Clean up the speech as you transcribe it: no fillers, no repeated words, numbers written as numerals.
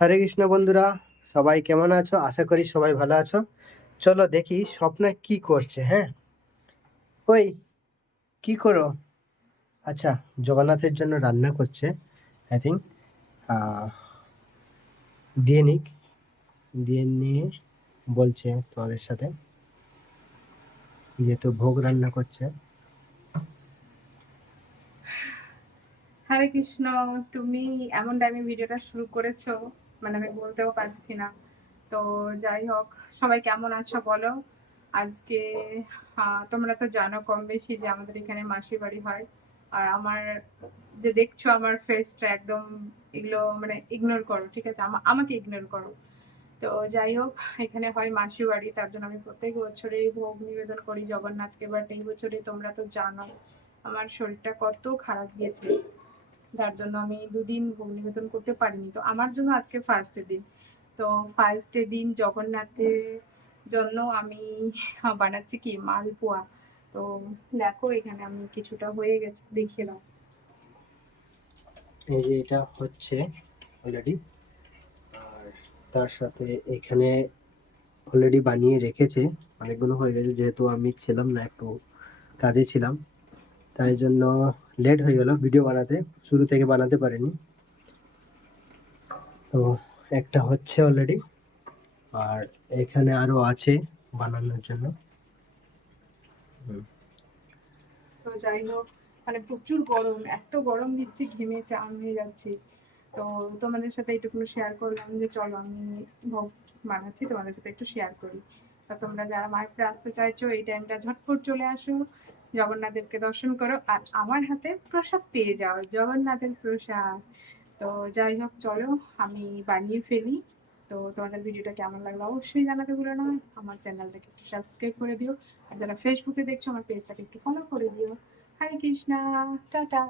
হরে কৃষ্ণ বন্ধুরা, সবাই কেমন আছো? আশা করি সবাই ভালো আছো। চলো দেখি স্বপ্না কি করছে। হ্যাঁ, ওই কি করো? আচ্ছা, জগন্নাথের জন্য রান্না করছে। আই থিঙ্ক দিয়ে নিক, দিয়ে নিয়ে বলছে তোমাদের সাথে, যেহেতু ভোগ রান্না করছে। হরে কৃষ্ণ। তুমি এমন টাইমে ভিডিওটা শুরু করেছো, মানে আমি বলতেও পারছি না। তো যাই হোক, সবাই কেমন আছো বলো। আজকে তোমরা তো জানো কম বেশি যে আমাদের এখানে মাসির বাড়ি হয়। আর আমার যে দেখছো আমার ফেসটা একদম, এগুলো মানে ইগনোর করো, ঠিক আছে? আমাকে ইগনোর করো। তো যাই হোক, এখানে হয় মাসির বাড়ি, তার জন্য আমি প্রত্যেক বছরেই ভোগ নিবেদন করি জগন্নাথকে। বাট এই বছরে তোমরা তো জানো আমার শরীরটা কত খারাপ গিয়েছে, যার জন্য আমি দুদিন ভোগ নিবেদন করতে পারিনি। তো আমার জন্য আজকে ফার্স্টের দিন। তো ফার্স্টের দিন জগন্নাথের জন্য আমি বানাচ্ছি কি মালপোয়া। তো দেখো এখানে আমি কিছুটা হয়ে গেছে, দেখিয়ে দাও। এই যে এটা হচ্ছে অলরেডি, আর তার সাথে এখানে অলরেডি বানিয়ে রেখেছে। অনেকগুলো হয়ে গেছে, যেহেতু আমি ছিলাম না, একটু কাজে ছিলাম, তাই জন্য লেট হয়ে গেল ভিডিও বানাতে, শুরু থেকে বানাতে পারিনি। তো একটা হচ্ছে অলরেডি, আর এখানে আরো আছে বানানোর জন্য। হুম। তো যাই হোক, মানে প্রচুর গরম, এত গরম দিচ্ছে, ঘেমে চান হয়ে যাচ্ছি। তো তোমাদের সাথে এইটুকু শেয়ার করলাম যে চলো আমি ভোগ বানাচ্ছি, তোমাদের সাথে একটু শেয়ার করি। তা তোমরা যারা মায়াপুরে আসতে চাইছো এই টাইমটা ঝটপট চলে আসো, জগন্নাথদেরকে দর্শন করো আর আমার হাতে প্রসাদ পেয়ে যাও, জগন্নাথের প্রসাদ। তো যাই হোক, চলো আমি বানিয়ে ফেলি। তো তোমাদের ভিডিওটা কেমন লাগলো অবশ্যই জানাতে ভুলো না। আমার চ্যানেলটাকে একটু সাবস্ক্রাইব করে দিও, আর যারা ফেসবুকে দেখছো আমার পেজটাকে একটু ফলো করে দিও। হরে কৃষ্ণা, টাটা।